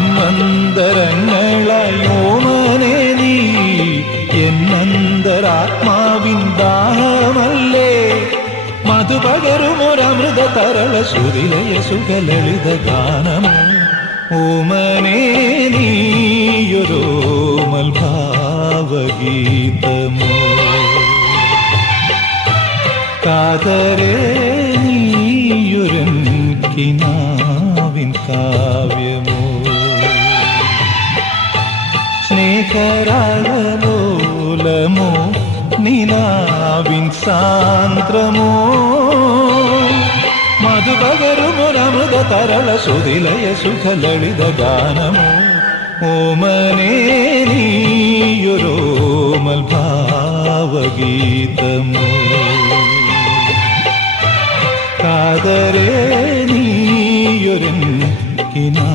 ജന്മന്തരങ്ങളായി ഓമനെ നീ എന്നന്തരാത്മാവിൻ ദാഹമല്ലേ. മധുപകരുമൊരമൃത തരള ശ്രുതിലയ സുഖലളിത ഗാനമോ. ഓമനെ നീയൊരോമൽ ഭാവഗീതമോ. കാതരേ നീയൊരൻ കിനാവിൻ കാവ്യമോ. സ്നേഹരാഗലോലമോ നിലാവിൻ സാന്ദ്രമോ. മധുപകരുമൊരമൃത തരള സുതിലയ സുഖലളിത ഗാനമോ. ഓമനെ നീയൊരോമൽ ഭാവഗീതമോ. കാതരേ നീയൊരൻ കിനാ